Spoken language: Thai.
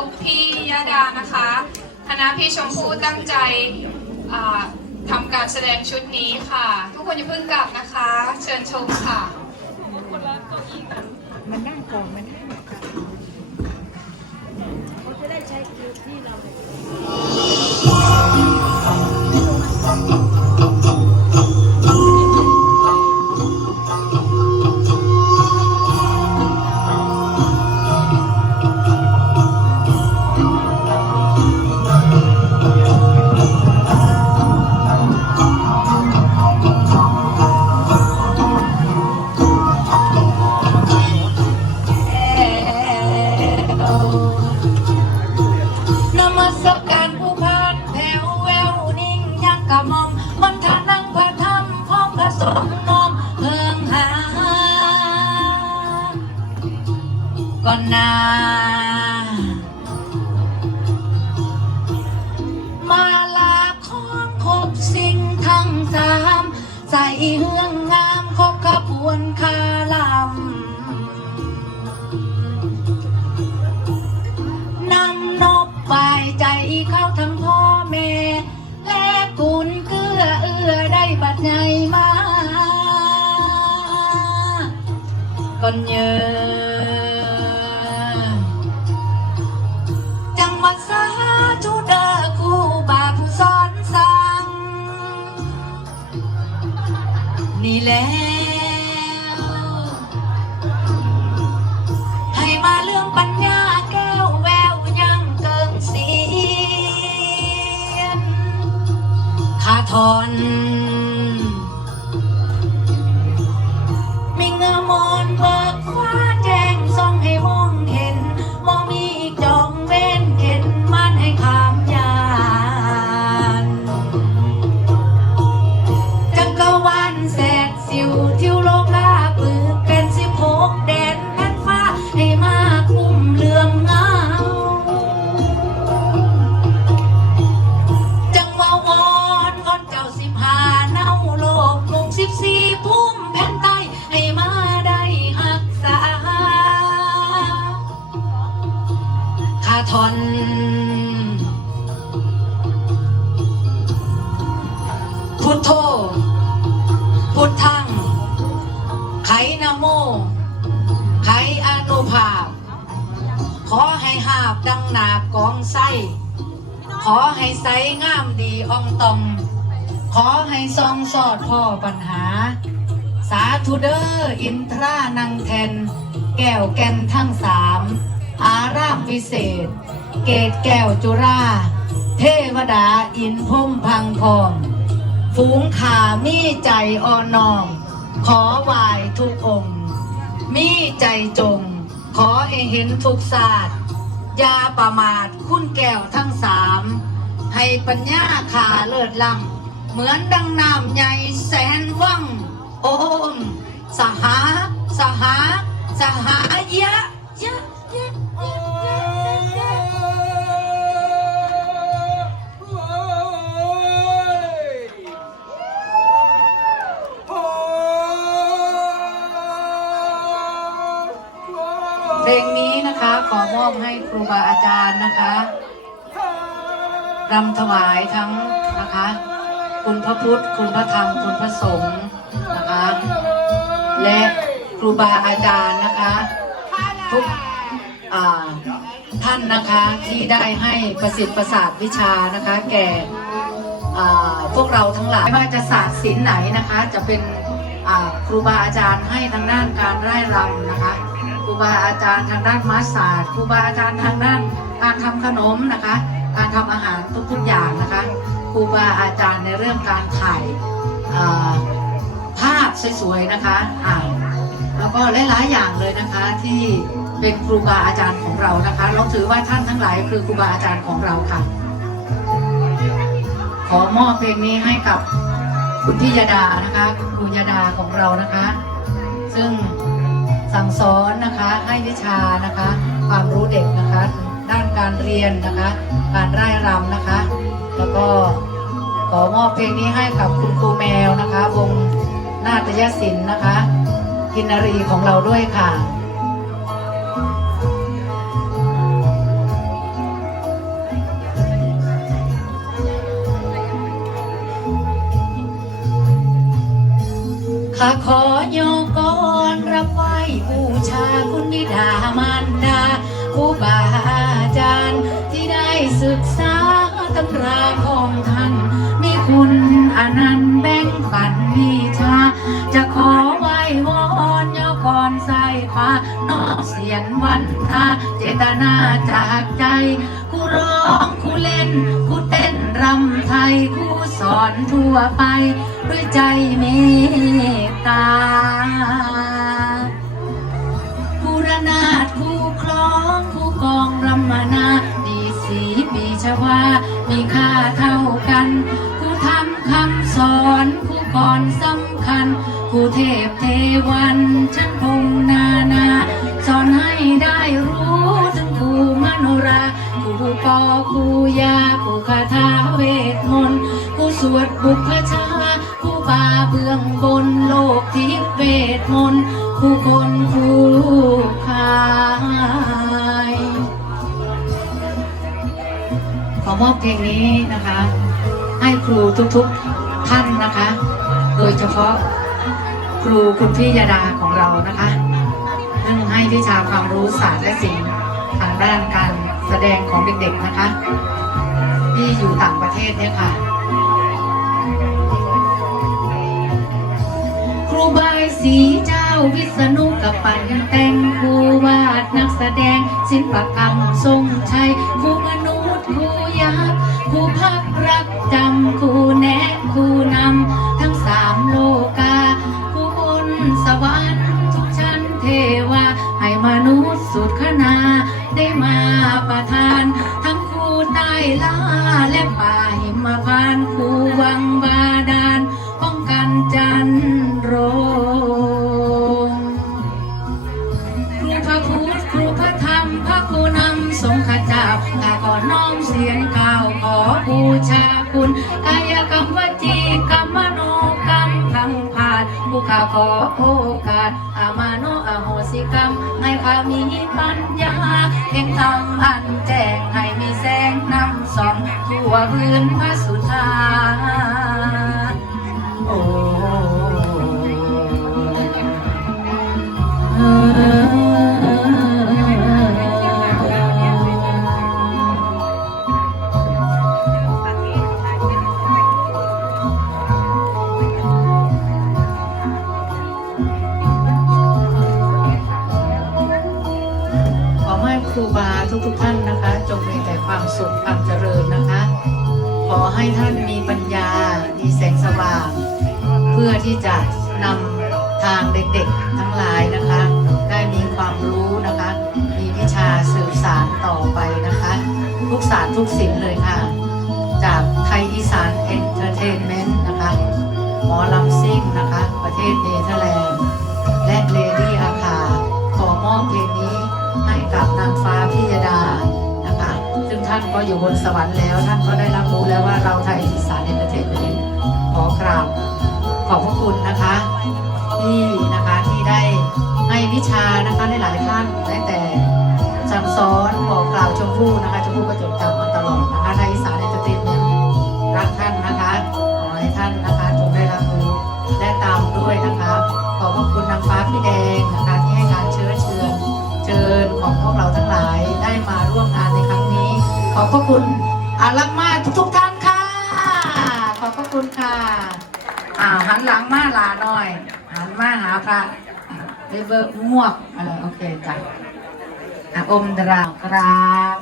กพี่ยาดานะคะคณะพี่ชมพู่ตั้งใจทำการแสดงชุดนี้ค่ะ ทุกคนอย่าเพิ่งกลับนะคะ เชิญชมค่ะมันนั่งก่อนมันนั่งเขาจะได้ใช้คิวที่เรา ก่อนนามาลาของครบสิ่งทั้งสาม ใส่เฮืองงามครบขบวนคาลำนำนกไปใจเข้าทั้งพ่อแม่ และกุนเกื้อเอื้อได้บัดใหญ่มาก่อนเยอะ จังหวัดสาธุเดอครูบาผู้สอนสั่งนี่แล้วให้มาเรื่องปัญญาแก้วแววยังเกิงเสียนขาทอน ภาพ ขอให้หาบดังหนากองไส้ขอให้ใสงามดีอองตอมขอให้ทรงสอดพ่อปัญหา สาธุเดอร์อินทรานังแทน แก้วแก่นทั้งสาม อารามวิเศษ เกตแก้วจุราเทวดาอินพุ่มพังพองฝูงขามีใจอ่อนนอมขอวายทุกองมีใจจง ขอให้เห็นทุกศาสตร์ยาประมาทคุณแก้วทั้งสาม ให้ปัญญาขาเลิศล้ำเหมือนดังน้ำใหญ่แสนว่องโอม สหา สหา สหายะยะยะ อมอบให้ครูบาอาจารย์นะคะรำถวายทั้งนะคะ คุณพระพุทธ คุณพระธรรม คุณพระสงฆ์นะคะ และครูบาอาจารย์นะคะ ทุกท่านนะคะที่ได้ให้ประสิทธิ์ประสาทวิชานะคะ แก่พวกเราทั้งหลายไม่ว่าจะศาสตร์ศิลป์ไหนนะคะ จะเป็นครูบาอาจารย์ให้ทางด้านการไร่รำนะคะ บาอาจารย์ทางด้านมาสศาสตร์ครูบาอาจารย์ทางด้านการทำขนมนะคะ การทำอาหารทุกๆอย่างนะคะครูบาอาจารย์ในเรื่องการถ่ายภาพสวยๆนะคะอ่าแล้วก็หลายๆอย่างเลยนะคะที่เป็นครูบาอาจารย์ของเรานะคะ เราถือว่าท่านทั้งหลายคือครูบาอาจารย์ของเราค่ะ ขอมอบเพลงนี้ให้กับคุณพี่ยดานะคะครูยดาของเรานะคะ ซึ่ง สั่งสอนนะคะให้วิชานะคะ ความรู้เด็กนะคะ ด้านการเรียนนะคะ การไร่รำนะคะ แล้วก็ขอมอบเพลงนี้ให้กับคุณครูแมวนะคะ วงนาฏยศิลป์นะคะ กินนารีของเราด้วยค่ะ หาขอยกกรรับไหว้บูชาคุณบิดามารดาครูบาอาจารย์ที่ได้ศึกษาตำราของท่าน มีคุณอนันต์แบ่งปันวิชา จะขอไหว้วอนยกก่อนใส่ฟ้านอกเสียนวันทาเจตนาจากใจครูร้องครูเล่นครูเต้นรำไทยครูสอนทั่วไป ด้วยใจเมตตาบูรณาถคู่คล้องคู่กองรำมานาดีสีปีชวามีค่าเท่ากันคู่ทำคำสอนคู่ก่อนสำคัญคู่เทพเทวันชั้นพงนานาสอนให้ได้รู้ถึงคู่มโนราคู่ปอคู่ยาคู่คาถาเวทมนต์คู่สวดบุพชา บาเบื้องบนโลกทิพย์เวทมนต์คู่คนคู่ขายขอมอบเพลงนี้นะคะ ให้ครูทุกๆท่านนะคะ โดยเฉพาะครูคุณพี่ยาดาของเรานะคะซึ่งให้วิชาความรู้ศาสตร์และศิลป์ทางด้านการแสดงของเด็กๆนะคะ ที่อยู่ต่างประเทศเนี่ยค่ะ สีเจ้าวิษณุกับปันแต่งครูวาดนักแสดงศิลปกรรมทรงชัยครูมนุษย์ครูยักษ์ครูพักรักจำครูแนะครูนำทั้งสามโลกาครูบนสวรรค์ทุกชั้นเทวา ให้มนุษย์สุดขนา ได้มาประทาน ทั้งครูใต้ล่าและป่า ครูพระธรรมพระครูนำสงฆ์ขจ้าตาก่อนน้อมเสียงกล่าวขอบูชาคุณกายกรรมวจีกรรมโนกรรมทั้งผ่านผู้ข้าขอโอกาสอามาโนอโหสิกรรมให้ขามีปัญญาเห็นธรรมอันแจ้งให้มีแสงนำส่องทั่วพื้นพ จงมีแต่ความสุขความเจริญนะคะ ขอให้ท่านมีปัญญา มีแสงสว่าง เพื่อที่จะนำทางเด็กๆทั้งหลายนะคะ ได้มีความรู้นะคะ มีวิชาสื่อสารต่อไปนะคะ ทุกศาสตร์ทุกศิลป์เลยค่ะ จากไทยอีสานเอนเตอร์เทนเมนต์นะคะหมอลำซิ่งนะคะ ประเทศเนเธอร์แลนด์และเลดี้อาคาขอมอบเพลงนี้ให้กับนางฟ้าพิยดาานก็อยู่บนสวรรค์แล้ว ท่านก็ได้รับรู้แล้วว่าเราไทยอีสานเอนเตร์เทนเมนต์ขอกราบขอบพระคุณนะคะที่นะคะที่ได้ให้วิชานะคะหลายๆท่านได้แต่สั่งสอนบอกกล่าวชมพู่นะคะชมพู่ก็จดจำมาตลอดนะคะไทยอีสานเอนเตร์เทนเมนต์รักท่านนะคะขอให้ท่านนะคะจงได้รับรู้และตามด้วยนะคะขอบพระคุณนางฟ้าพี่แดงนะคะที่ให้การเชิญเชิญเชิญของพวกเราทั้งหลายได้มาร่วมงาน ขอบพระคุณอารักมาทุกท่านค่ะ ขอบพระคุณค่ะอ่าหันหลังมาลาหน่อย หันมาหาพระไปเบอร์มวกเออโอเคจ้ะอะอมดราวครับ